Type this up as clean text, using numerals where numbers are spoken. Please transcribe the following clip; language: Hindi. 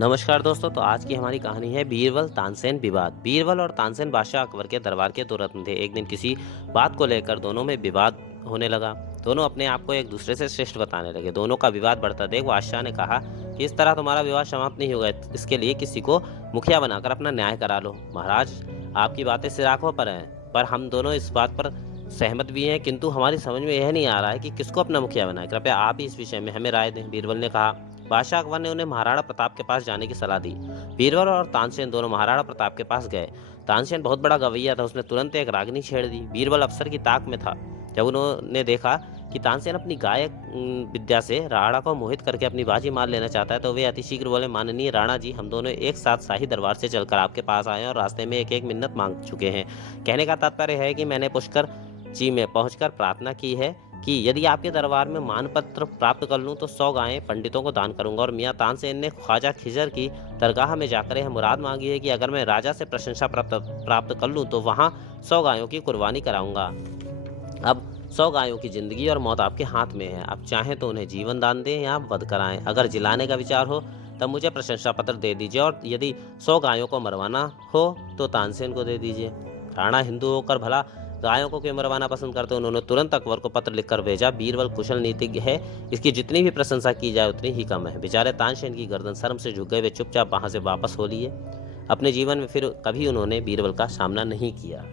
नमस्कार दोस्तों। तो आज की हमारी कहानी है बीरबल तानसेन विवाद। बीरबल और तानसेन बादशाह अकबर के दरबार के दो रत्न थे। एक दिन किसी बात को लेकर दोनों में विवाद होने लगा। दोनों अपने आप को एक दूसरे से श्रेष्ठ बताने लगे। दोनों का विवाद बढ़ता देख बादशाह ने कहा कि इस तरह तुम्हारा विवाद समाप्त नहीं होगा। इसके लिए किसी को मुखिया बनाकर अपना न्याय करा लो। महाराज, आपकी बातें सिराखों पर हैं, पर हम दोनों इस बात पर सहमत भी हैं, किंतु हमारी समझ में यह नहीं आ रहा है कि किसको अपना मुखिया बनाए। कृपया आप ही इस विषय में हमें राय दें। बीरबल ने कहा। बादशाह अकबर ने उन्हें महाराणा प्रताप के पास जाने की सलाह दी। बीरबल और तानसेन दोनों महाराणा प्रताप के पास गए। तानसेन बहुत बड़ा गवैया था। उसने तुरंत एक रागनी छेड़ दी। बीरबल अफसर की ताक में था। जब उन्होंने देखा कि तानसेन अपनी गायक विद्या से राणा को मोहित करके अपनी बाजी मार लेना चाहता है, तो वे अतिशीघ्र बोले, माननीय राणा जी, हम दोनों एक साथ शाही दरबार से चलकर आपके पास आए और रास्ते में एक एक मिन्नत मांग चुके हैं। कहने का तात्पर्य है कि मैंने पुष्कर जी में पहुंचकर प्रार्थना की है कि यदि आपके दरबार में मानपत्र प्राप्त कर लूं तो 100 गायें पंडितों को दान करूंगा। और मियाँ तानसेन ने ख्वाजा खिजर की दरगाह में जाकर यह मुराद मांगी है कि अगर मैं राजा से प्रशंसा प्राप्त कर लूं तो वहां 100 गायों की कुर्बानी कराऊंगा। अब 100 गायों की जिंदगी और मौत आपके हाथ में है। आप चाहें तो उन्हें जीवन दान दें या वध कराएं। अगर जिलाने का विचार हो तब मुझे प्रशंसा पत्र दे दीजिए, और यदि 100 गायों को मरवाना हो तो तानसेन को दे दीजिए। राणा हिंदू होकर भला गायों को क्यों मरवाना पसंद करते? उन्होंने तुरंत अकबर को पत्र लिखकर भेजा। बीरबल कुशल नीतिज्ञ है, इसकी जितनी भी प्रशंसा की जाए उतनी ही कम है। बेचारे तानसेन की गर्दन शर्म से झुक गए। वे चुपचाप वहां से वापस हो लिए। अपने जीवन में फिर कभी उन्होंने बीरबल का सामना नहीं किया।